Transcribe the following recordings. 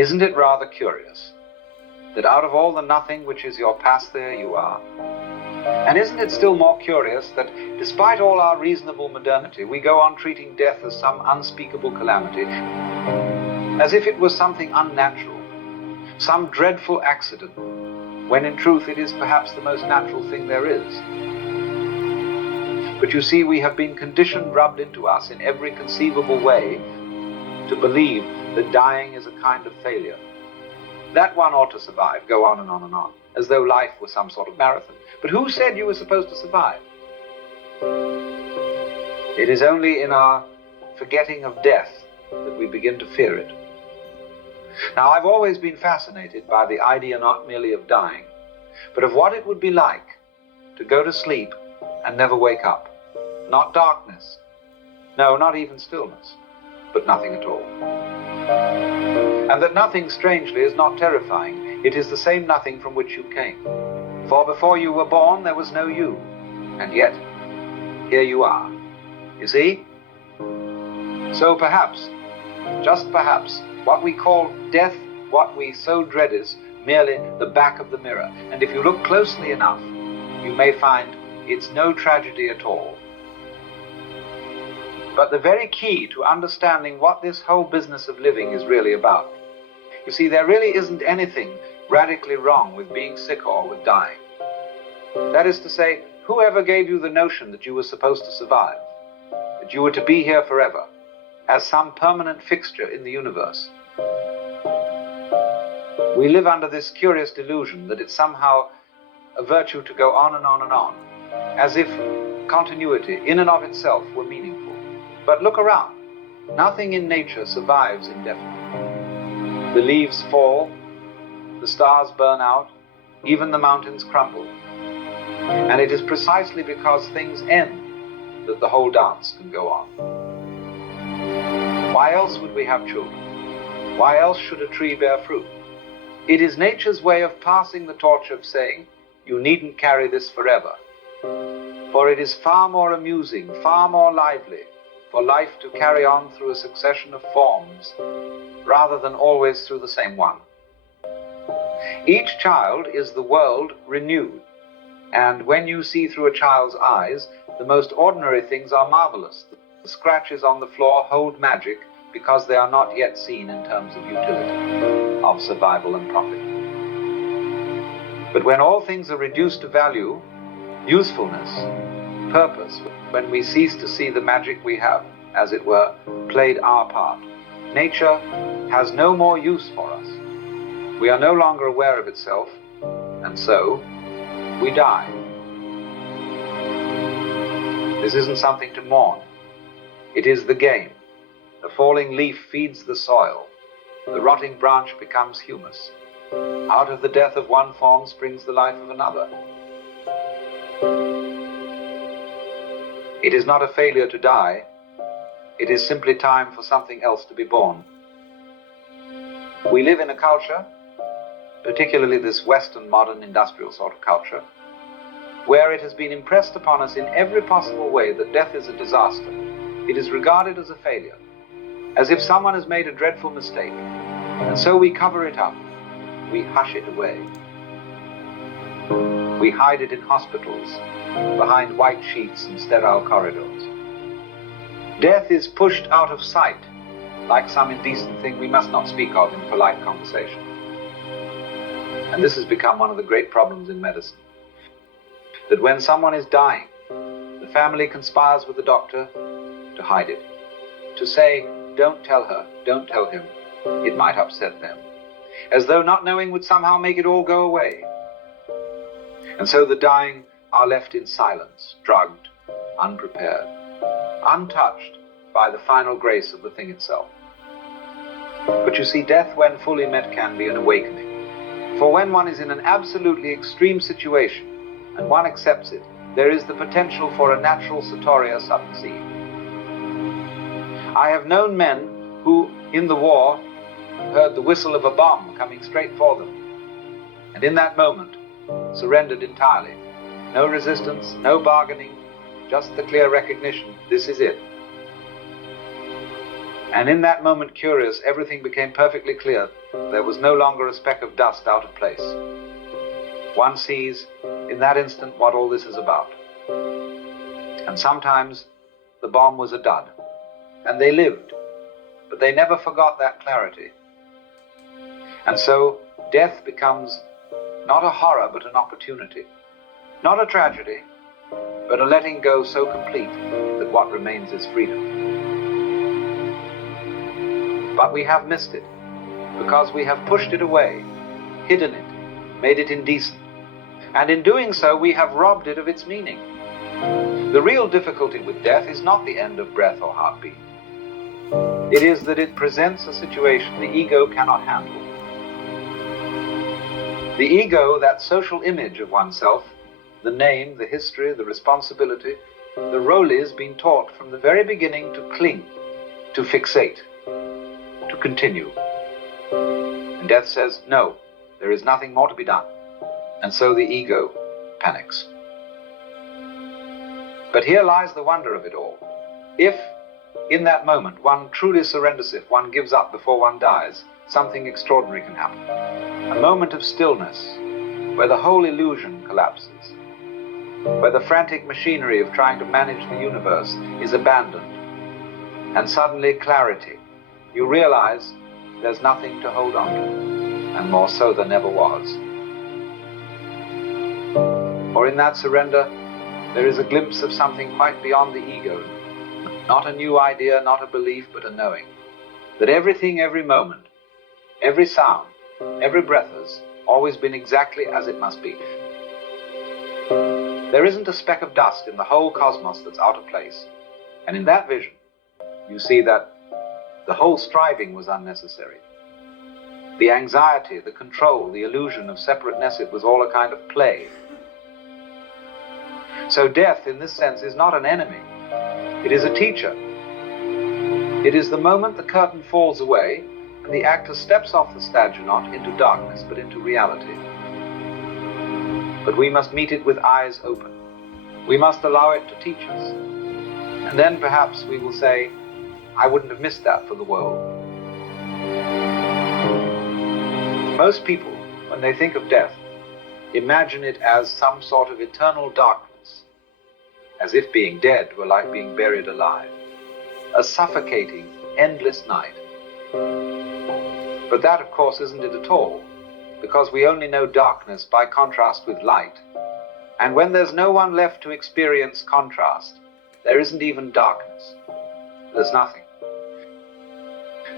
Isn't it rather curious that out of all the nothing which is your past, there you are? And isn't it still more curious that despite all our reasonable modernity, we go on treating death as some unspeakable calamity, as if it was something unnatural, some dreadful accident, when in truth it is perhaps the most natural thing there is. But you see, we have been conditioned, rubbed into us in every conceivable way, to believe that dying is a kind of failure. That one ought to survive, go on and on and on, as though life were some sort of marathon. But who said you were supposed to survive? It is only in our forgetting of death that we begin to fear it. Now, I've always been fascinated by the idea not merely of dying, but of what it would be like to go to sleep and never wake up. Not darkness, no, not even stillness, but nothing at all. And that nothing, strangely, is not terrifying. It is the same nothing from which you came. For before you were born, there was no you. And yet, here you are. You see? So perhaps, just perhaps, what we call death, what we so dread, is merely the back of the mirror. And if you look closely enough, you may find it's no tragedy at all. But the very key to understanding what this whole business of living is really about. You see, there really isn't anything radically wrong with being sick or with dying. That is to say, whoever gave you the notion that you were supposed to survive, that you were to be here forever, as some permanent fixture in the universe? We live under this curious delusion that it's somehow a virtue to go on and on and on, as if continuity in and of itself were meaningful. But look around. Nothing in nature survives indefinitely. The leaves fall, the stars burn out, even the mountains crumble. And it is precisely because things end that the whole dance can go on. Why else would we have children? Why else should a tree bear fruit? It is nature's way of passing the torch, of saying, you needn't carry this forever. For it is far more amusing, far more lively, for life to carry on through a succession of forms, rather than always through the same one. Each child is the world renewed, and when you see through a child's eyes, the most ordinary things are marvelous. The scratches on the floor hold magic because they are not yet seen in terms of utility, of survival and profit. But when all things are reduced to value, usefulness, purpose, when we cease to see the magic we have, as it were, played our part, nature has no more use for us. We are no longer aware of itself, and so we die. This isn't something to mourn. It is the game. The falling leaf feeds the soil. The rotting branch becomes humus. Out of the death of one form springs the life of another. It is not a failure to die. It is simply time for something else to be born. We live in a culture, particularly this Western modern industrial sort of culture, where it has been impressed upon us in every possible way that death is a disaster. It is regarded as a failure, as if someone has made a dreadful mistake, and so we cover it up. We hush it away. We hide it in hospitals, behind white sheets and sterile corridors. Death is pushed out of sight, like some indecent thing we must not speak of in polite conversation. And this has become one of the great problems in medicine, that when someone is dying, the family conspires with the doctor to hide it, to say, don't tell her, don't tell him, it might upset them, as though not knowing would somehow make it all go away. And so the dying are left in silence, drugged, unprepared, untouched by the final grace of the thing itself. But you see, death, when fully met, can be an awakening. For when one is in an absolutely extreme situation, and one accepts it, there is the potential for a natural Sartoria sudden seed. I have known men who, in the war, heard the whistle of a bomb coming straight for them, and in that moment surrendered entirely. No resistance, no bargaining, just the clear recognition, this is it. And in that moment, curious, everything became perfectly clear. There was no longer a speck of dust out of place. One sees in that instant what all this is about. And sometimes the bomb was a dud, and they lived, but they never forgot that clarity. And so death becomes not a horror, but an opportunity. Not a tragedy, but a letting go so complete that what remains is freedom. But we have missed it, because we have pushed it away, hidden it, made it indecent. And in doing so, we have robbed it of its meaning. The real difficulty with death is not the end of breath or heartbeat. It is that it presents a situation the ego cannot handle. The ego, that social image of oneself, the name, the history, the responsibility, the role is being taught from the very beginning to cling, to fixate, to continue. And death says, no, there is nothing more to be done. And so the ego panics. But here lies the wonder of it all. If, in that moment, one truly surrenders, if one gives up before one dies, something extraordinary can happen. A moment of stillness, where the whole illusion collapses, where the frantic machinery of trying to manage the universe is abandoned, and suddenly clarity. You realize there's nothing to hold on to, and more so than ever was. For in that surrender, there is a glimpse of something quite beyond the ego. Not a new idea, not a belief, but a knowing. That everything, every moment, every sound, every breath has always been exactly as it must be. There isn't a speck of dust in the whole cosmos that's out of place. And in that vision, you see that the whole striving was unnecessary. The anxiety, the control, the illusion of separateness, it was all a kind of play. So death, in this sense, is not an enemy. It is a teacher. It is the moment the curtain falls away and the actor steps off the stage, not into darkness, but into reality. But we must meet it with eyes open. We must allow it to teach us. And then perhaps we will say, I wouldn't have missed that for the world. Most people, when they think of death, imagine it as some sort of eternal darkness, as if being dead were like being buried alive, a suffocating, endless night. But that, of course, isn't it at all, because we only know darkness by contrast with light. And when there's no one left to experience contrast, there isn't even darkness. There's nothing.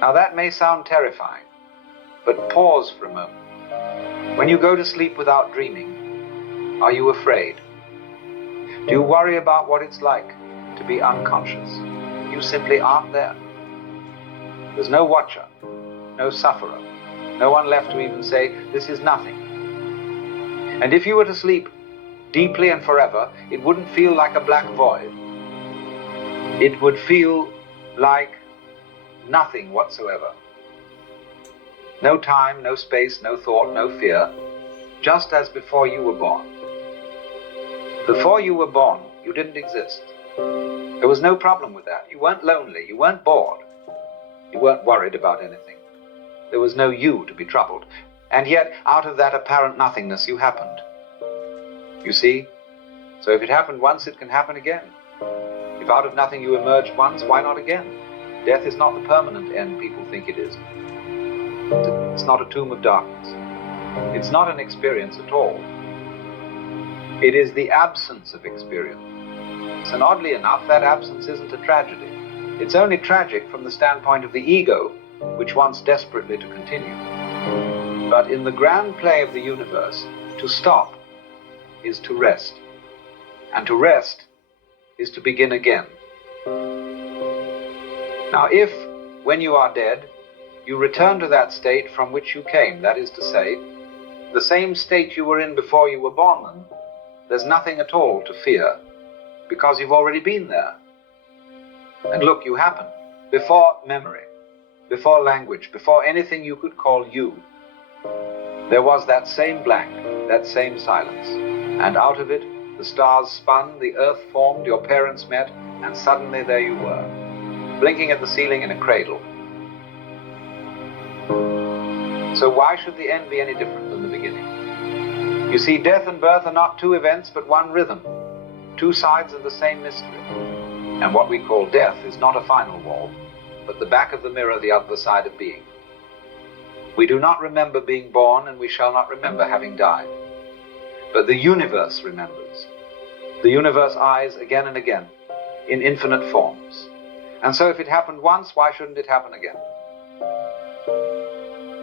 Now that may sound terrifying, but pause for a moment. When you go to sleep without dreaming, are you afraid? Do you worry about what it's like to be unconscious? You simply aren't there. There's no watcher, no sufferer, no one left to even say, this is nothing. And if you were to sleep deeply and forever, it wouldn't feel like a black void. It would feel like nothing whatsoever. No time, no space, no thought, no fear, just as before you were born. Before you were born, you didn't exist. There was no problem with that. You weren't lonely, you weren't bored, you weren't worried about anything. There was no you to be troubled. And yet, out of that apparent nothingness, you happened. You see? So if it happened once, it can happen again. If out of nothing you emerged once, why not again? Death is not the permanent end people think it is. It's not a tomb of darkness. It's not an experience at all. It is the absence of experience. And oddly enough, that absence isn't a tragedy. It's only tragic from the standpoint of the ego, which wants desperately to continue. But in the grand play of the universe, to stop is to rest. And to rest is to begin again. Now if, when you are dead, you return to that state from which you came, that is to say, the same state you were in before you were born, then there's nothing at all to fear, because you've already been there. And look, you happened. Before memory, before language, before anything you could call you, there was that same blank, that same silence. And out of it, the stars spun, the earth formed, your parents met, and suddenly there you were. blinking at the ceiling in a cradle. So why should the end be any different than the beginning? You see, death and birth are not two events, but one rhythm, two sides of the same mystery. And what we call death is not a final wall, but the back of the mirror, the other side of being. We do not remember being born, and we shall not remember having died. But the universe remembers. The universe eyes again and again, in infinite forms. And so if it happened once, why shouldn't it happen again?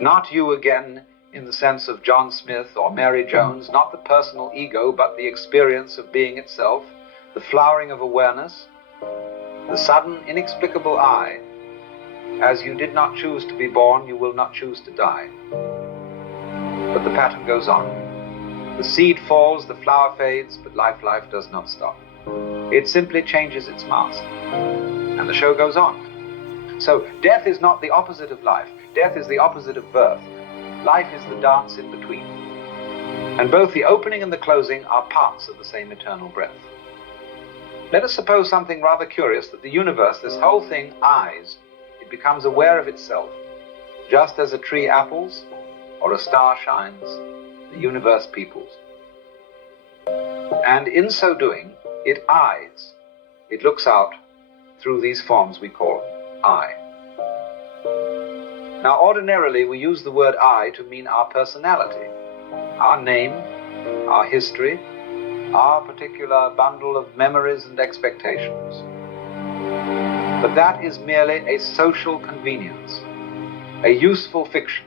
Not you again in the sense of John Smith or Mary Jones, not the personal ego, but the experience of being itself, the flowering of awareness, the sudden, inexplicable I. As you did not choose to be born, you will not choose to die. But the pattern goes on. The seed falls, the flower fades, but life does not stop. It simply changes its mask, and the show goes on. So death is not the opposite of life. Death is the opposite of birth. Life is the dance in between. And both the opening and the closing are parts of the same eternal breath. Let us suppose something rather curious, that the universe, this whole thing, eyes. It becomes aware of itself. Just as a tree apples or a star shines, the universe peoples. And in so doing, it eyes. It looks out through these forms we call I. Now, ordinarily, we use the word I to mean our personality, our name, our history, our particular bundle of memories and expectations. But that is merely a social convenience, a useful fiction.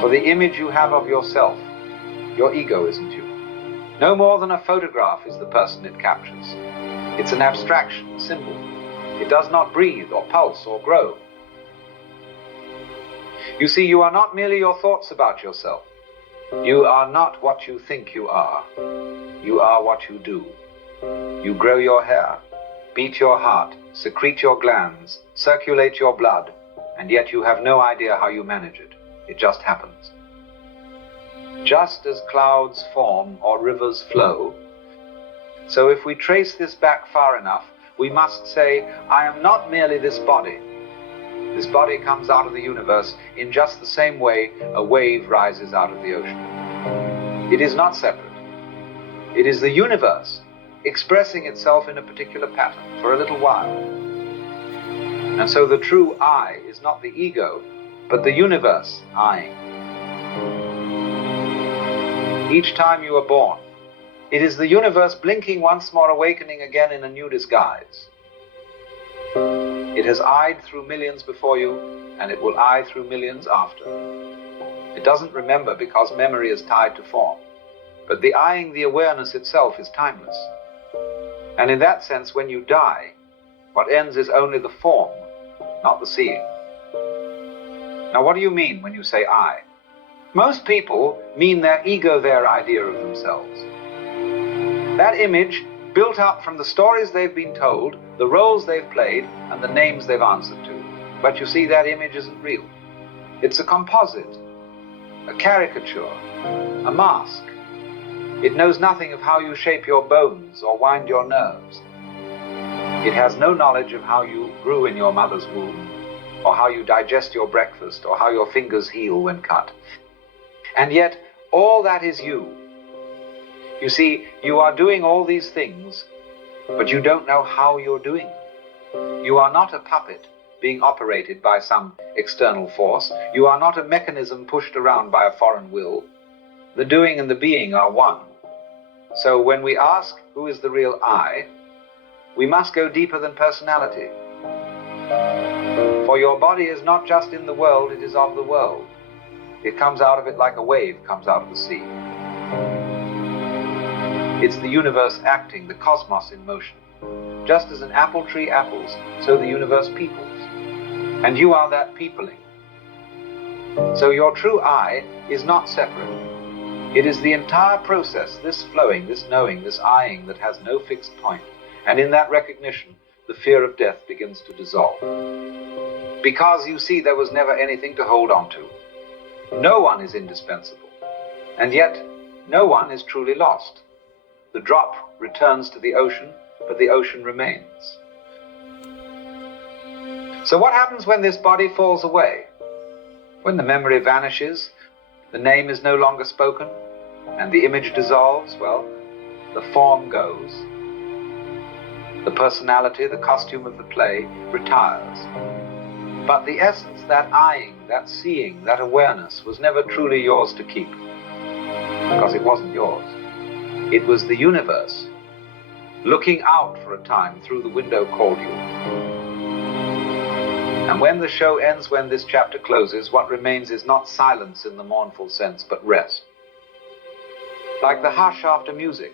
For the image you have of yourself, your ego, isn't you? No more than a photograph is the person it captures. It's an abstraction, a symbol. It does not breathe or pulse or grow. You see, you are not merely your thoughts about yourself. You are not what you think you are. You are what you do. You grow your hair, beat your heart, secrete your glands, circulate your blood, and yet you have no idea how you manage it. It just happens. Just as clouds form or rivers flow, so if we trace this back far enough, we must say, I am not merely this body. This body comes out of the universe in just the same way a wave rises out of the ocean. It is not separate. It is the universe expressing itself in a particular pattern for a little while. And so the true I is not the ego, but the universe eyeing. Each time you are born, it is the universe blinking once more, awakening again in a new disguise. It has eyed through millions before you, and it will eye through millions after. It doesn't remember because memory is tied to form. But the eyeing, the awareness itself is timeless. And in that sense, when you die, what ends is only the form, not the seeing. Now, what do you mean when you say I? Most people mean their ego, their idea of themselves. That image built up from the stories they've been told, the roles they've played, and the names they've answered to. But you see, that image isn't real. It's a composite, a caricature, a mask. It knows nothing of how you shape your bones or wind your nerves. It has no knowledge of how you grew in your mother's womb, or how you digest your breakfast, or how your fingers heal when cut. And yet, all that is you. You see, you are doing all these things, but you don't know how you're doing them. You are not a puppet being operated by some external force. You are not a mechanism pushed around by a foreign will. The doing and the being are one. So when we ask who is the real I, we must go deeper than personality. For your body is not just in the world, it is of the world. It comes out of it like a wave comes out of the sea. It's the universe acting, the cosmos in motion. Just as an apple tree apples, so the universe peoples. And you are that peopling. So your true I is not separate. It is the entire process, this flowing, this knowing, this eyeing that has no fixed point. And in that recognition, the fear of death begins to dissolve. Because, you see, there was never anything to hold on to. No one is indispensable. And yet, no one is truly lost. The drop returns to the ocean, but the ocean remains. So what happens when this body falls away? When the memory vanishes, the name is no longer spoken, and the image dissolves, well, the form goes. The personality, the costume of the play, retires. But the essence, that eyeing, that seeing, that awareness, was never truly yours to keep, because it wasn't yours. It was the universe, looking out for a time through the window called you. And when the show ends, when this chapter closes, what remains is not silence in the mournful sense, but rest. Like the hush after music,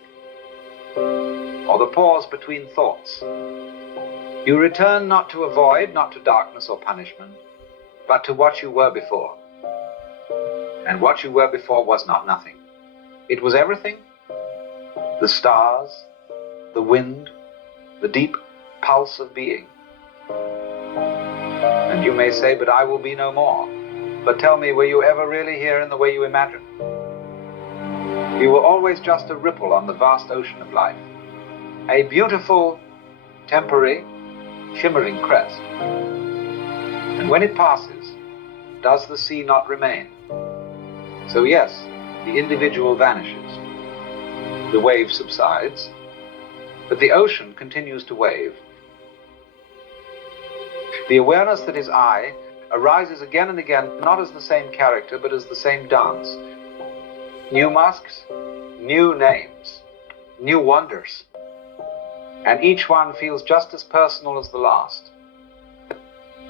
or the pause between thoughts. You return not to avoid, not to darkness or punishment, but to what you were before. And what you were before was not nothing. It was everything. The stars, the wind, the deep pulse of being. And you may say, but I will be no more. But tell me, were you ever really here in the way you imagine? You were always just a ripple on the vast ocean of life. A beautiful, temporary, shimmering crest. And when it passes, does the sea not remain? So yes, the individual vanishes. The wave subsides, but the ocean continues to wave. The awareness that is I arises again and again, not as the same character, but as the same dance. New masks, new names, new wonders. And each one feels just as personal as the last.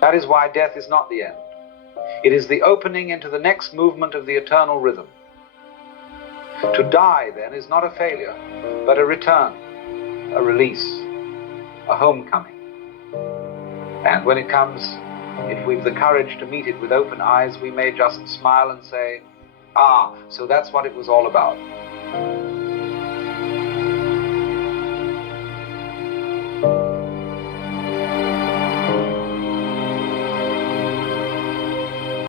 That is why death is not the end. It is the opening into the next movement of the eternal rhythm. To die, then, is not a failure, but a return, a release, a homecoming. And when it comes, if we've the courage to meet it with open eyes, we may just smile and say, ah, so that's what it was all about.